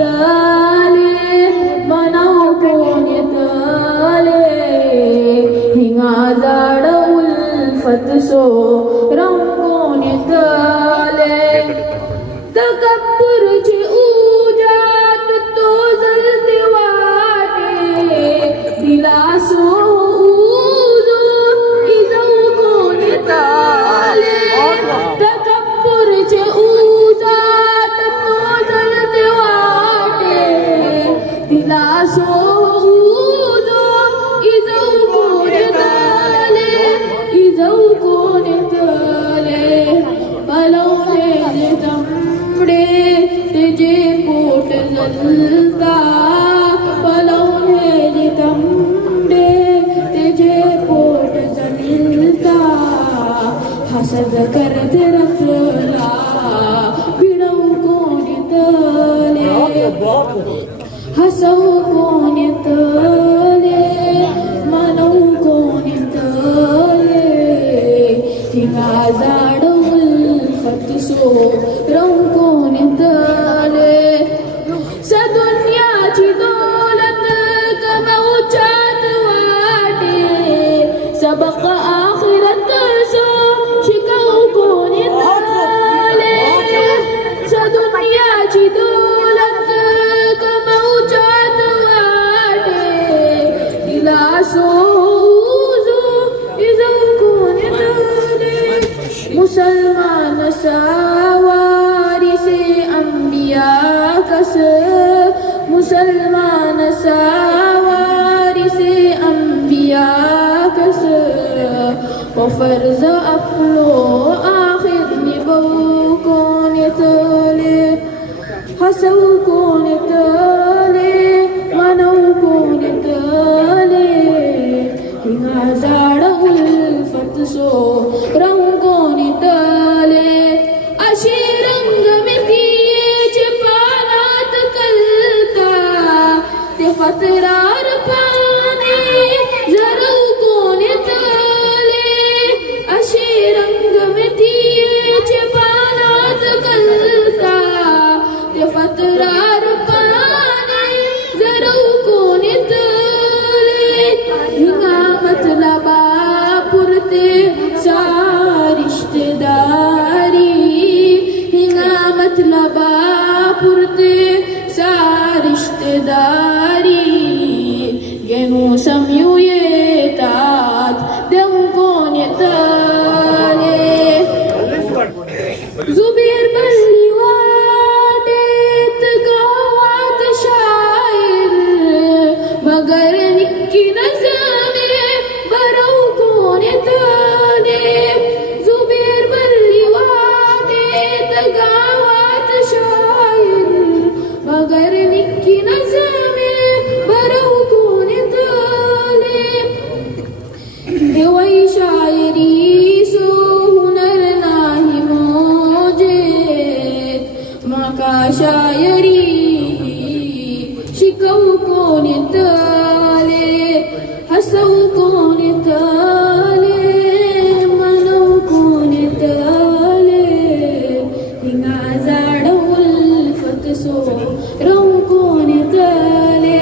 येतले बनाव कोण येतले हिंगा जाड उल्फत सो रंगोन येतले तकब्बुरची उजात तो जलते वाटे दिला सो उजो इजऊ कोण येतले तकब्बुरची उजात तो जलते वाटे दिला सो उजो इजऊ कोण येतले इजऊ कोण येतले बलवले जे तांबडे तेजे पोट जलता बलवले जे तांबडे तेजे पोट जलता हसद करत रचला भिडऊ कोण येतले हसऊ कोण येतले मनऊ कोण येतले हिंगा जाड उल्फत सो रंग कोण येतले सदुनियाची दौलत कमवच्यात वाटे सबक आखिरत सो शिकवू कोण येतले सदुनियाची दौलत कमवच्यात वाटे दिला सो उजो इजऊ कोण येतले मुसलमान सावारी से अंबिया कस मुसलमान सावारी से अंबिया कस वो फर्ज अपलो आखिर निभवू कोण येतले हसवू कोण येतले मनवू कोण येतले हिंगा जाड उल्फत सो रंग कोण येतले अशी रंगमेतीचे पानात कलता ते फतरार पाने जरऊ कोण येतले अशी रंगमेतीचे पानात कलता ते फतरार पाने जरऊ कोण येतले हिंगा मतलबा पुरते सारिश्तेदारी हिंगा मतलबा पुरते सारिश्तेदारी गेनू समयू येतात देऊ कोण येतले जुबेर बल्ली वाटेत गावात शायर मगर निक्की नजमे बरऊ कोण येतले जुबेर बल्ली वाटेत गावात शायर मगर निक्की नजमे बरऊ कोण येतले हेवाई शायरी सो हुनर नाही मोजेत माका शायरी शिकवू कोण येतले हसवू कोण येतले मनवू कोण येतले हिंगा जाड उल्फत सो रंग कोण येतले